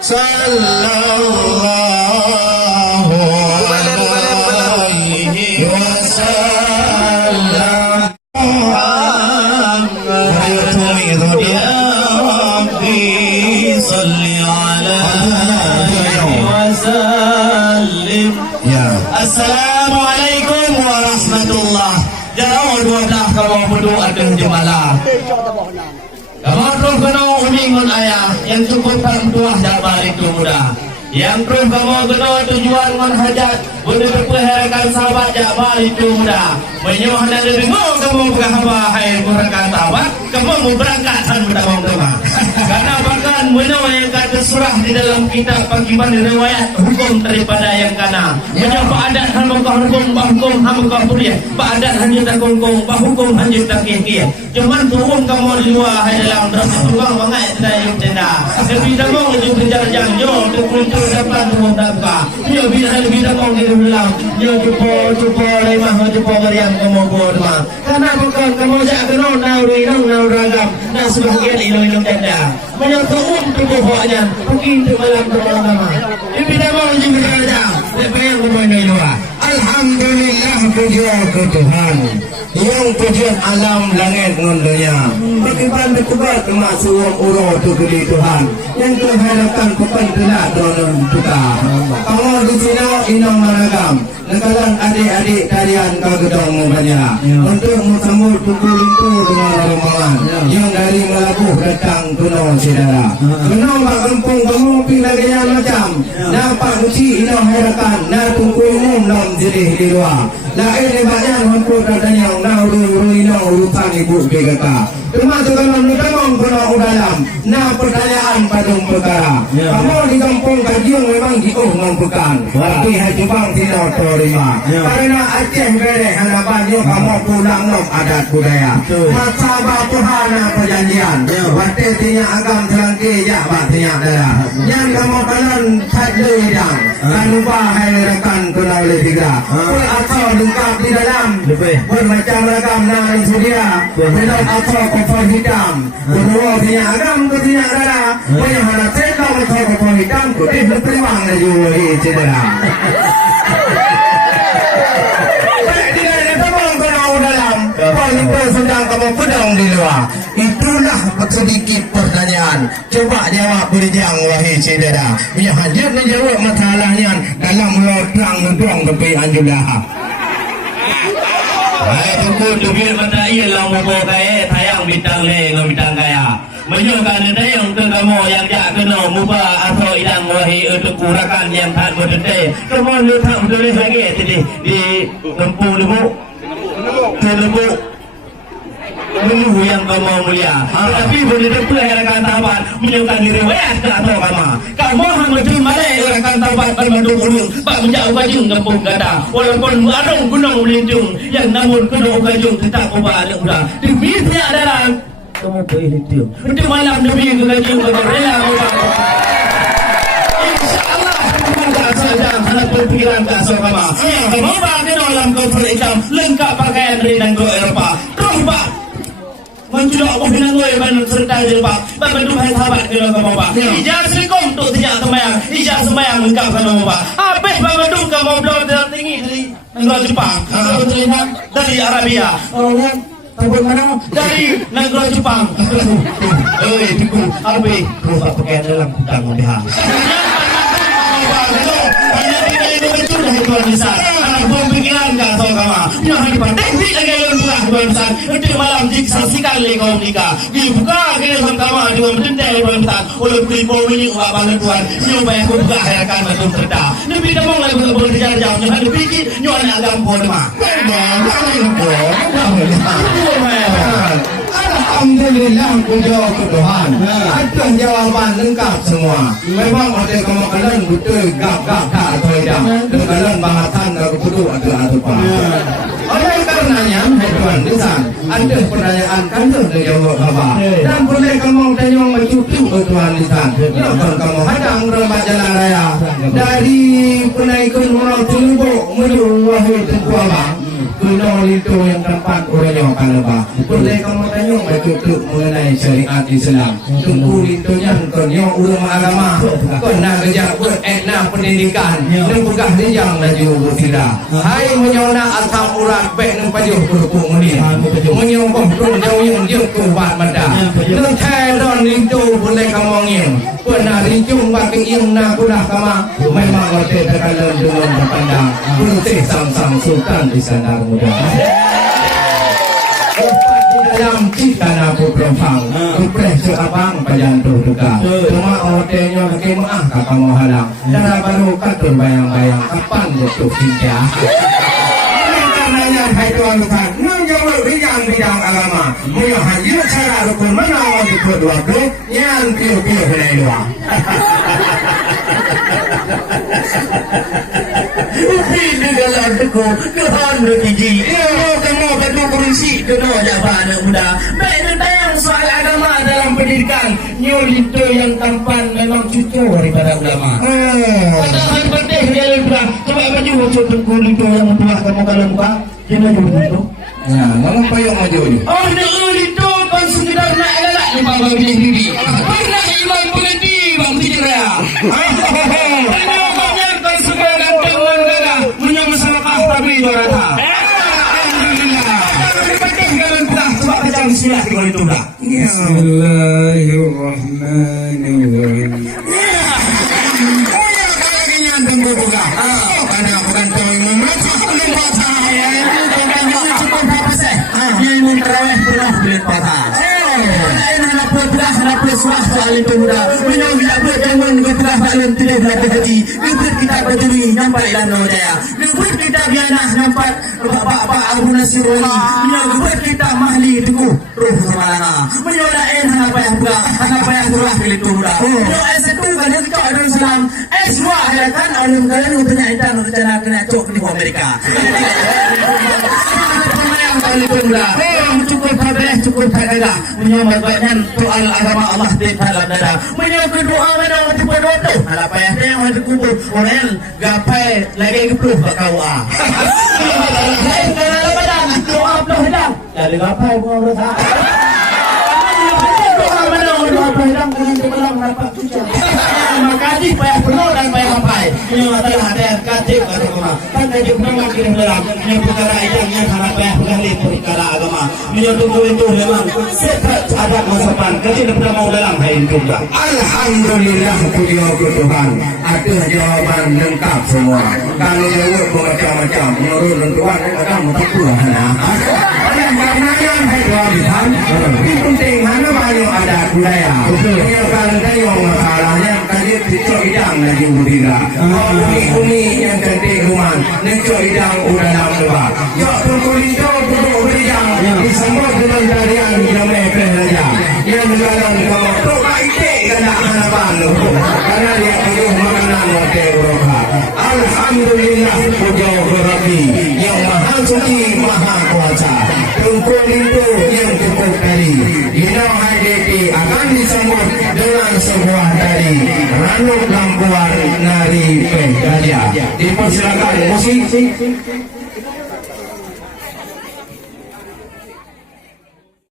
sallallahu alaihi wasallam. Ya Rabbi salli alaihi wasallim. Assalamualaikum warahmatullahi. Jangan 12 kamu berdoa dengan jemalah. Kamu terus kena umingun ayah yang cukup dalam doa dah balik tu mudah. Yang terus kamu kena tujuan dengan hajat boleh berpeharakan sahabat dah balik tu mudah. Menyuah dan dengar kamu berhamba hai murakan sahabat, kamu berangkat dan bertawang rumah. Karena bahkan menurut yang kata surah di dalam kitab panggilan riwayat hukum daripada yang kana. Menyuah adat hamba kau hukum, hukum hamba kau pulih. Adat hanya tak kongkong, hukum hanya tak kekeh. Cuman turun kamu di luar hai dalam drama tukang bangai tidak yang tenda. Lebih damang ujung berjang-jang, yo terkuncul dapat turun dabka. Yo lebih damang di dalam, yo cupo lemah, cupo meriam kamu bodoh. Karena bukan kamu jak kenal nau ragam, nak sebahagian ilmu tenda. Menyertuun tubuh hanya, mungkin tu malam terlama. Lebih damang ujung berjang, lebih yang kamu di luar. Alhamdulillah puja ke Tuhan yang pujian alam langit ngundunya. Bagaimana berkubat termasuk urut tu kali Tuhan yang terhadapkan pekan telah donon kita. Kamu di sini inang maragam. Nekalan adik-adik tarian kau gedong banyak untuk sambut pukul itu dengan rombongan yang dari Melabuh datang kuno saudara. Kuno mak kampung kamu pilih macam nampak uci inang herakan na tungku umum dalam jadi di luar. Lain banyak untuk datanya nau nau urusan ibu PKK. Termasuk kalau nutang kuno dalam na pertanyaan pada perkara. Kamu di kampung Kajiung memang membukan. Tapi haji bang tidak terima. Karena Aceh bere harapan yo kamu pulang nom adat budaya. Masa bapuhana perjanjian. Wate tinya agam selangki ya batinya darah. Yang kamu kanan sadle yang kan lupa hai rekan kenal le tiga. Pun asal lengkap di dalam. Bermacam ragam nang sudia. Belum asal kopor hitam. Kedua tinya agam tinya darah. Banyak hana sendal kopor hitam. Kutip berteriwang na juli cedera. Kalau sedang kamu pedang di luar, itulah sedikit pertanyaan. Coba jawab berjang wahai saudara. Ya hadir menjawab masalahnya dalam lotang nudong tepi anjulah. Hai tunggu lebih pada ialah mau kaya tayang bintang le bintang kaya. Menyukan yang ke kamu yang tak kena muba atau idang wahai untuk kurakan yang tak berdete. Kamu lu tak boleh lagi di kampung Lembu. Lembu menunggu yang kamu mulia. Tapi boleh terpeliharakan tahapan menyukan diri wayat ke atau kamu. Kamu hanya malai orang tahapan bermandung ulung. Pak menjauh bajung kampung gada. Walaupun arung gunung melindung yang namun kedua bajung tetap ubah ada udah. Demitnya adalah kamu berhitung. Untuk malam demi kegajung kamu rela ubah. InsyaAllah kamu tak saja anak berpikiran tak sama. Kamu bagi dalam kau hitam lengkap pakaian dari dan kau Eropah. Terus pak menculak aku dengan gue ban serta jelpak bantu hai sahabat ke dalam kamu pak. Ijazah serikom untuk tidak sembahyang. Ijazah sembahyang lengkap kamu pak. Habis bantu kamu belum tinggi dari negara Jepang. Dari Arabia. Tabur mana? Dari negara Jepang. Tipu Arbi. Terus pakaian dalam kutang membihang. Tuan besar, anak pemikiran kah tahu kamu? Yang hari pandai lagi yang buka tuan besar. Nanti malam jika saksikan lagi kau nikah. Dibuka kena sama juga mendentai tuan besar. Oleh primo ini uang balik tuan. Yang banyak kau buka harakan betul terda. Nabi kamu lagi berkejar jauh. Yang ada pikir nyon agam pun mah. Alhamdulillah puja ke Tuhan. Ada jawapan lengkap semua. Memang ada kemakanan betul gap-gap tak terhidang. Dengan bahasan dan kudu ada apa. Oleh karenanya, Tuan Lisan, ada pertanyaan kandung dari jawab Bapak. Dan boleh kamu tanya mencucu ke Tuan Lisan. Yang kamu hadang remaja jalan raya dari penaikan Murau Tunggu menuju wahai Tengku Abang. Gunung itu yang tempat orangnya kalabah. Boleh kamu tanya betul mengenai syariat Islam. Tunggu itu yang konyo ulama agama. Pernah kerja beretna pendidikan. Nempegah dijang laju bertira. Hai menyona asam urat bek nempajuh berhubung ini. Menyongkong pun jauh yang kubat mata. Nentai don itu boleh kamu ngin. Pernah rinjung bagi yang nak kudah kama. Memang otak terkalan dengan berpandang. Putih sam-sam sultan di sandar muda. Otak di dalam cita nabu perempuan. Kupreh seabang panjang tu juga. Cuma otaknya lagi maah kata mau halang. Dan baru katur bayang-bayang kapan butuh cinta. Karena hai tuan tuan, nunjuk bidang agama. Punya haji cara rukun mana di kedua tu yang piu-piu helai dua. Upin dalam teku kehan berkiji. Kamu betul berisi kena jabat anak muda. Baik tentang soal agama dalam pendidikan. Nyur itu yang tampan memang cucu daripada ulama. Padahal penting dia lupa. Coba baju wujud teku itu yang membuat kamu kalau lupa. Dia maju itu. Ya, ngomong payung maju ni. Oh, itu kan sekedar nak elak ni bang bagi diri. Pernah imam pengerti bang tidak ya. Bismillahirrahmanirrahim. Soal itu muda, menyong bila berjalan berterah dalam tidak berhati hati. Lebih kita berdiri nampak dalam jaya. Lebih kita biana nampak bapak Abu Nasir Wali. Menyong lebih kita mahli teguh roh semalanga. Menyong lain hana payah pula, hana payah turah pilih itu muda. Menyong S1 kan yang kau ada Islam. S2 kan alim kalian punya intan rencana kena cok di Amerika. Cukup pada cukup pada menyembah bagian soal agama Allah di dalam dada. Menyembah doa mana waktu berdoa. Alah payah dia waktu kubur orang gapai lagi kepuluh bakawa. Lain kalau badan doa belum hilang. Jadi gapai gua berdoa. Doa mana doa belum hilang dengan belum dapat cuci. Makasih payah penuh dan payah gapai. Ini adalah ada katib atau koma. Kan jadi memang kirim dalam ini perkara yang harap payah berkali perkara agama. Menyebut itu memang sekat ada masa depan. Kita tidak mau dalam hal itu juga. Alhamdulillah puji Tuhan. Ada jawaban lengkap semua. Kami jawab macam-macam. Menurut tentuan kadang berpulang. Karena yang saya bilang, ini penting. Mana banyak ada budaya. Yang kalau tengok masalahnya, kaji cocok hidang lagi budaya. Umi yang cantik rumah, cocok hidang udah dalam lebar. Jok berkulindo duduk hidang. Disambut dengan tarian yang mereka saja. Yang berjalan kalau toka itik kena hanapan lu. Karena dia penuh makanan wakil roha. Alhamdulillah puja Rabbi yang maha suci maha kuasa. Tungkul itu yang cukup tadi. Dinau haditi akan disambut dengan sebuah tadi. Ranuk lampuan nari peh gajah. Dipersilakan musik.